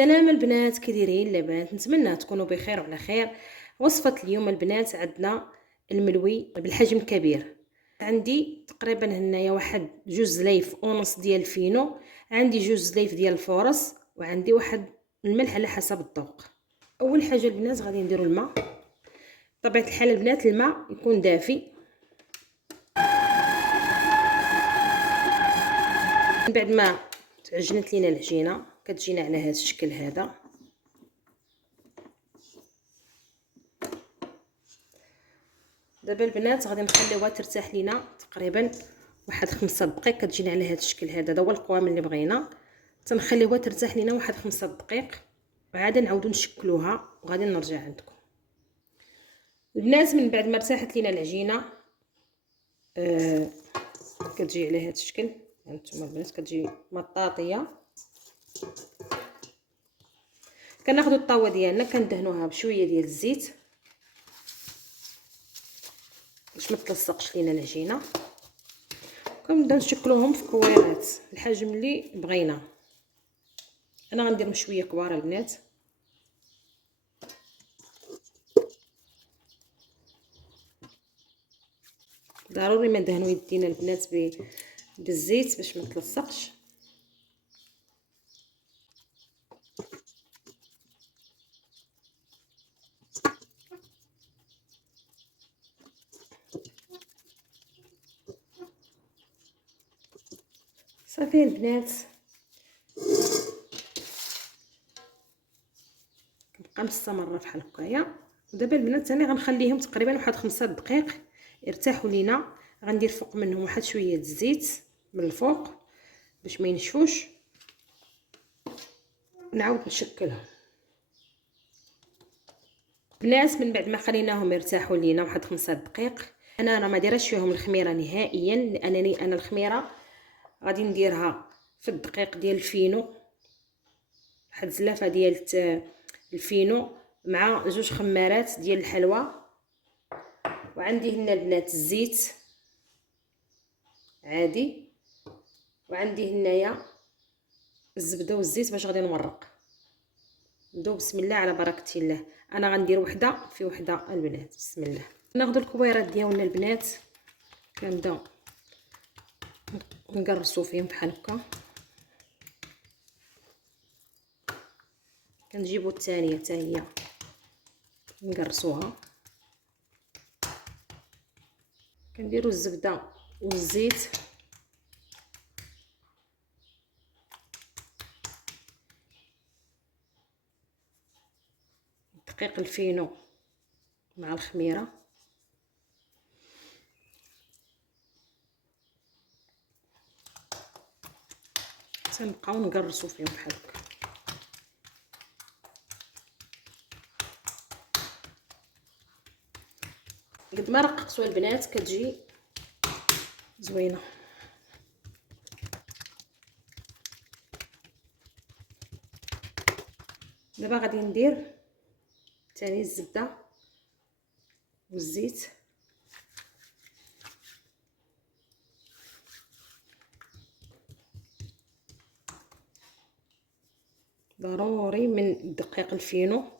السلام البنات، كي دايرين لاباس؟ نتمنى تكونوا بخير وعلى خير. وصفه اليوم البنات عندنا الملوي بالحجم الكبير. عندي تقريبا هنايا واحد 2.5 ديال الفينو، عندي 2 ديال الفورص، وعندي واحد الملح على حسب الذوق. اول حاجه البنات غادي نديروا الماء. بطبيعه الحال البنات الماء يكون دافي. من بعد ما تعجنت لينا العجينه كتجينا على هذا الشكل هذا. دابا البنات غادي نخليوها ترتاح لينا تقريبا واحد 5 دقائق. كتجينا على هذا الشكل هذا هو القوام اللي بغينا. تنخليوها ترتاح لينا واحد 5 دقائق وعاد نعاودو نشكلوها وغادي نرجع عندكم البنات. من بعد ما ارتاحت لينا العجينه كتجي على هذا الشكل. هانتوما البنات كتجي مطاطيه. كناخذوا الطاوه ديالنا كندهنوها بشويه ديال الزيت باش ما تلصقش لينا العجينه. كنبداو نشكلوهم في كويرات الحجم اللي بغينا. انا غنديرهم شويه كبار البنات. ضروري ما ندهنوا يدينا البنات بالزيت باش ما تلصقش. صافي البنات كنبقى مستمره بحال هكايا. ودابا البنات ثاني غنخليهم تقريبا واحد 5 دقائق يرتاحوا لينا. غندير فوق منهم واحد شويه الزيت من الفوق باش ما ينشفوش. نعاود نشكلهم البنات. من بعد ما خليناهم يرتاحوا لينا واحد 5 دقائق انا راه ما دايرش فيهم الخميره نهائيا، لانني انا الخميره غادي نديرها في الدقيق ديال الفينو. واحد زلافه ديال الفينو مع 2 خمارات ديال الحلوى. وعندي هنا البنات الزيت عادي، وعندي هنايا الزبده والزيت باش غادي نورق. نبداو بسم الله على بركه الله. انا غندير وحده في وحده البنات. بسم الله. ناخذ الكويرات ديالنا البنات كنبداو نقرصوا فيهم بحال هكا. كنجيبوا الثانيه حتى هي نقرصوها. كنديروا الزبده والزيت دقيق الفينو مع الخميره. تنبقاو نقرصوا فيهم بحال هكا. قد ما رققتوا البنات كتجي زوينه. دابا غادي ندير ثاني الزبده والزيت. ضروري من دقيق الفينو.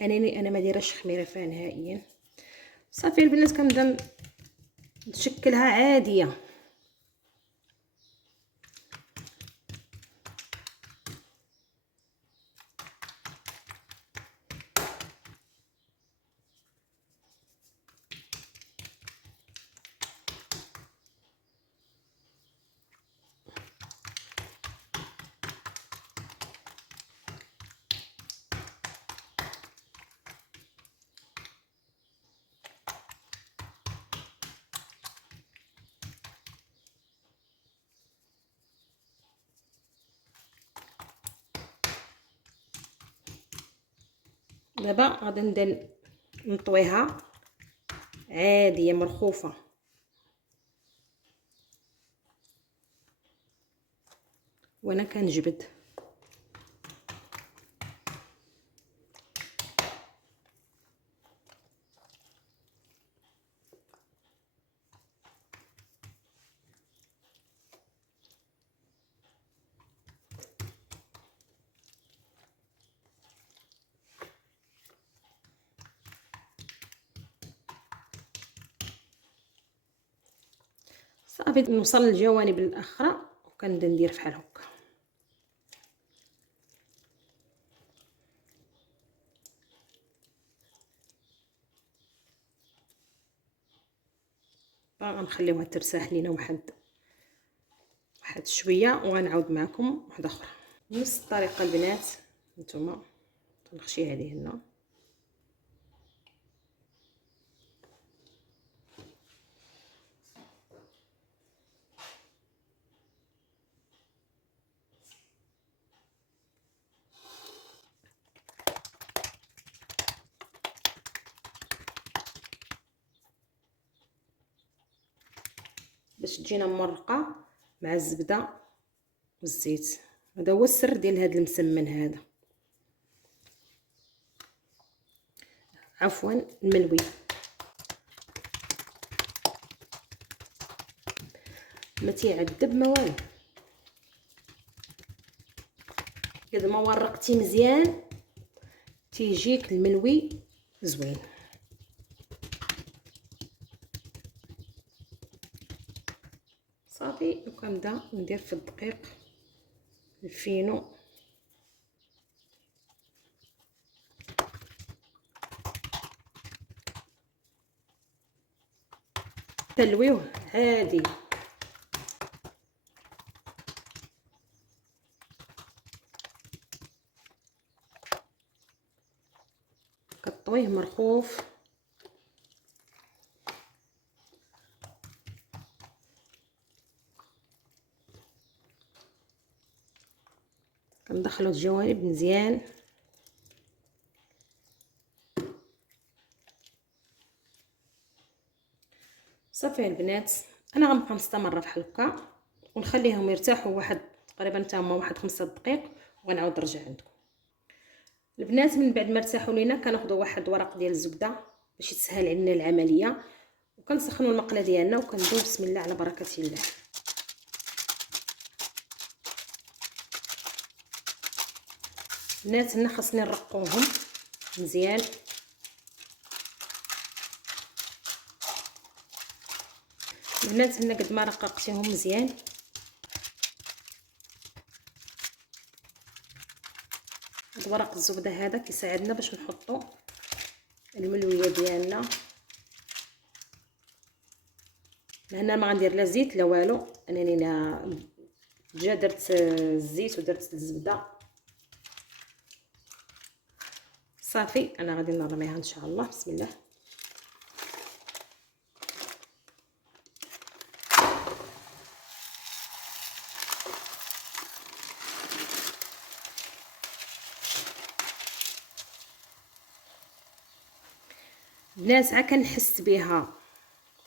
انا ما دايرهش خميره فيها نهائيا. صافي البنات كنبدا نشكلها عاديه. دابا غادي نبدا نطويها عاديه مرخوفه. وانا كنجبد. صافي نوصل للجوانب الاخرى وكنبدا ندير بحال هكا. غنخليوها ترتاح لينا واحد شويه وغنعاود معكم وحده اخرى نفس الطريقه البنات. نتوما تنخشي هذه هنا باش تجينا مرقه مع الزبده والزيت. هذا هو السر ديال هذا المسمن هذا، عفوا الملوي. ما تيعذب ما والو، اذا ما ورقتي مزيان تيجيك الملوي زوين. صافي وكنبدا ندير في الدقيق الفينو. تلويوه عادي، كطويه مرخوف. كندخلو الجوانب مزيان. صافي البنات، انا غنبقى مستمره بحال هكا ونخليهم يرتاحوا واحد تقريبا حتى هما واحد 5 دقائق وغنعاود نرجع عندكم. البنات من بعد ما ارتاحوا لينا كناخذوا واحد ورق ديال الزبده باش يتسهل علينا العمليه، وكنسخنوا المقله ديالنا وكندوز بسم الله على بركه الله. البنات هنا خاصني نرقوهم مزيان. البنات هنا قد ما رققتيهم مزيان هاد ورق الزبده هذا كيساعدنا باش نحطوا الملويه ديالنا. هنا ما غندير لا زيت لا والو، انني جا درت الزيت ودرت الزبده. صافي انا غادي نرميها ان شاء الله. بسم الله. البنات عا كنحس بها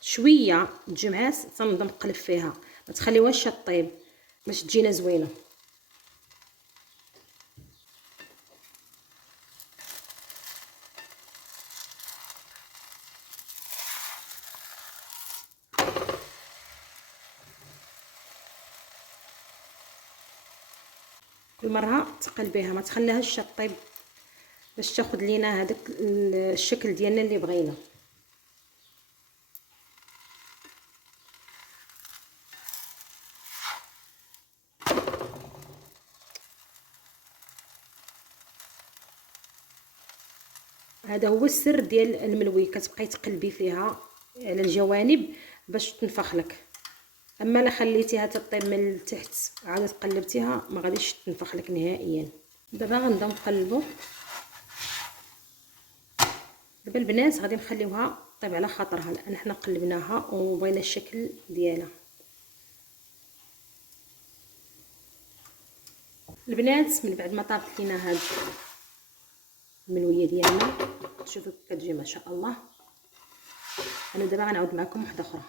شويه الجمعات تنبدا نقلب فيها، ما تخليوهاش طيب باش تجينا زوينه. كل مره تقلبيها ما تخليهاش طيب باش تاخذ لينا هذاك الشكل ديالنا اللي بغينا. هذا هو السر ديال الملوي، كتبقاي تقلبي فيها على الجوانب باش تنفخ لك. اما لا خليتيها تطيب من التحت عاد قلبتيها ما غاديش تنفخ لك نهائيا. دابا غنبداو نقلبوا. دابا البنات غادي نخليوها طيب على خاطرها لان حنا قلبناها وبغينا الشكل ديالها. البنات من بعد ما طابت لينا هاد الملويه ديالنا شوفوا كتجي ما شاء الله. انا دابا غنعاود معكم وحده اخرى.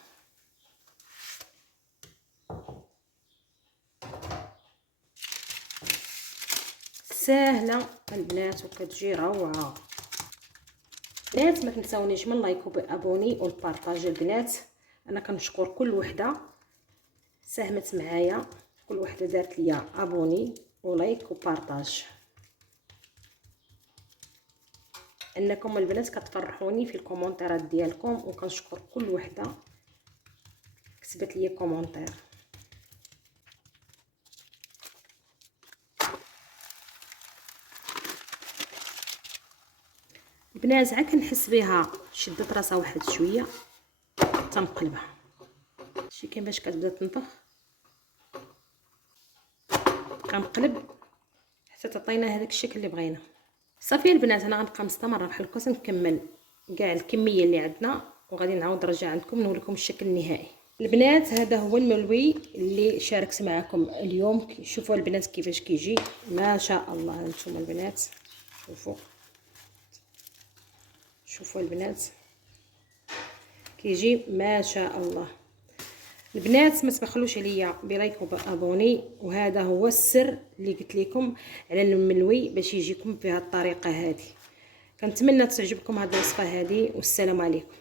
ساهله البنات وكتجي روعه. البنات ما تنساونيش من لايك وابوني والبارطاج. البنات انا كنشكر كل وحده ساهمت معايا، كل وحده دارت ليا ابوني ولايك وبارطاج، انكم البنات كتفرحوني في الكومونتيرات ديالكم، وكنشكر كل وحده كتبت لي كومونتير. البنات عا كنحس بها شدت راسها واحد شويه تنقلبها، شي كاين باش كتبدا تنفخ، كنقلب حتى تعطينا هذاك الشكل اللي بغينا. صافي البنات انا غنبقى مستمره بحال هكا نكمل كاع الكميه اللي عندنا وغادي نعاود نرجع عندكم نوريكم الشكل النهائي. البنات هذا هو الملوي اللي شاركت معكم اليوم. شوفوا البنات كيفاش كيجي، ما شاء الله. هانتوما البنات شوفوا البنات كيجي ما شاء الله. البنات ما تبخلوش عليا بلايك وبابوني، وهذا هو السر اللي قلت لكم على الملوي باش يجيكم بهذه الطريقه هذه. كنتمنى تعجبكم هذه الوصفه هذه، والسلام عليكم.